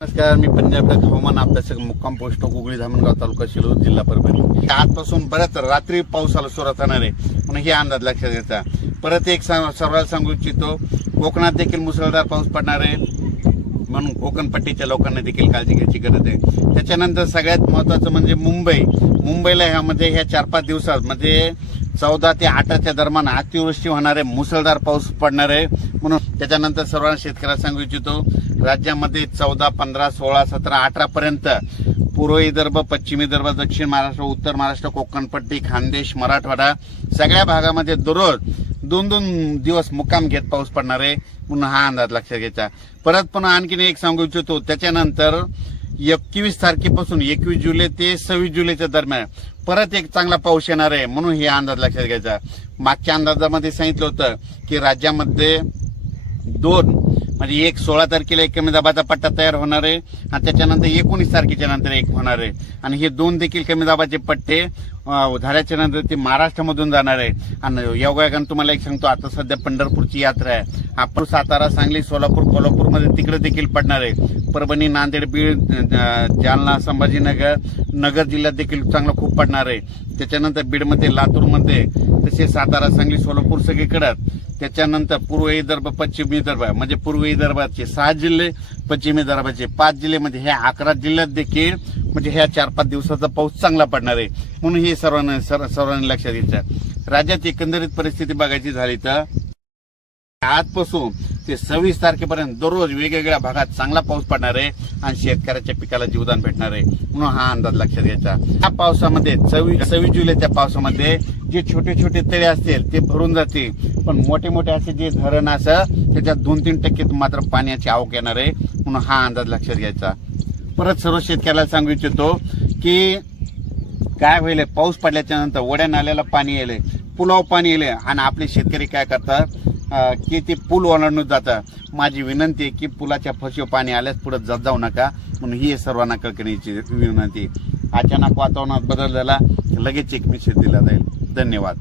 नमस्कार, मी पंजाब हवामान अभ्यासक मुक्काम पोस्ट गुगळी धामणगाव तालुका शिरूर जिल्हा परभणी। आजपासून बऱ्याच रात्री पावसाला सुरुवात होणार आहे म्हणून हे अंदाज लक्षात घ्यायचा। परत एक सर्वांना सांगू इच्छितो, कोकणात देखील मुसळधार पाऊस पडणार आहे म्हणून कोकण पट्टीच्या लोकांना देखील काळजी घ्यायची गरज आहे। त्याच्यानंतर सगळ्यात महत्त्वाचं म्हणजे मुंबईला ह्यामध्ये ह्या 4-5 दिवसात म्हणजे 14 ते 18च्या दरम्यान अतिवृष्टी होणार आहे, मुसळधार पाऊस पडणार आहे म्हणून त्याच्यानंतर सर्वांना शेतकऱ्यांना सांगू इच्छितो, राज्यामध्ये 14, 15, 16, 17, 18 पर्यंत पूर्व विदर्भ, पश्चिम विदर्भ, दक्षिण महाराष्ट्र, उत्तर महाराष्ट्र, कोकणपट्टी, खानदेश, मराठवाडा सगळ्या भागामध्ये दररोज 2-2 दिवस मुक्काम घेत पाऊस पडणार आहे म्हणून हा अंदाज लक्षात घ्यायचा। परत पुन्हा आणखीन एक सांगू इच्छितो, त्याच्यानंतर 21 तारखेपासून 21 जुलै ते 26 जुलैच्या दरम्यान परत एक चांगला पाऊस येणार आहे म्हणून हे अंदाज लक्षात घ्यायचा। मागच्या अंदाजामध्ये सांगितलं होतं की राज्यामध्ये म्हणजे एक 16 तारखेला एक कमी दाबाचा पट्टा तयार होणार आहे आणि त्याच्यानंतर 19 तारखेच्या नंतर एक होणार आहे आणि हे दोन देखील कमी दाबाचे पट्टे झाल्याच्या नंतर ते महाराष्ट्रामधून जाणार आहे। आणि योगायोगाने तुम्हाला एक सांगतो, आता सध्या पंढरपूरची यात्रा आहे, आपण सातारा, सांगली, सोलापूर, कोल्हापूरमध्ये तिकडे देखील पडणार आहे। परभणी, नांदेड, बीड, जालना, संभाजीनगर, नगर जिल्ह्यात देखील चांगलं खूप पडणार आहे। त्याच्यानंतर बीडमध्ये, लातूरमध्ये, तसेच सातारा, सांगली, सोलापूर सगळीकडे। त्याच्यानंतर पूर्व विदर्भ, पश्चिम विदर्भ म्हणजे पूर्व विदर्भाचे 6 जिल्हे, पश्चिम विदर्भाचे 5 जिल्हे म्हणजे ह्या 11 जिल्ह्यात देखील म्हणजे ह्या 4-5 दिवसाचा पाऊस चांगला पडणार आहे म्हणून हे सर्वांनी लक्षात घ्यायचं। राज्यात एकंदरीत परिस्थिती बघायची झाली तर आजपासून ते 26 तारखेपर्यंत दररोज वेगवेगळ्या भागात चांगला पाऊस पडणार आहे आणि शेतकऱ्याच्या पिकाला जीवदान भेटणार आहे म्हणून हा अंदाज लक्षात घ्यायचा। या पावसामध्ये 26 जुलैच्या पावसामध्ये जे छोटे छोटे तळे असतील ते भरून जातील, पण मोठे मोठे असे जे धरण असं त्याच्यात 2-3% मात्र पाण्याची आवक येणार आहे म्हणून हा अंदाज लक्षात घ्यायचा। परत सर्व शेतकऱ्याला सांगू इच्छितो की काय होईल, पाऊस पडल्याच्या नंतर ओढ्या नाल्याला पाणी येईल, पुलाव पाणी येईल आणि आपले शेतकरी काय करतात की ते पूल ओलांडून जातात। माझी विनंती आहे की पुलाच्या फशीवर पाणी आल्यास पुढे जाऊ नका म्हणून ही सर्वांना कळकळीची विनंती। अचानक वातावरणात बदल झाला लगेच एक मेसेज दिला जाईल। धन्यवाद।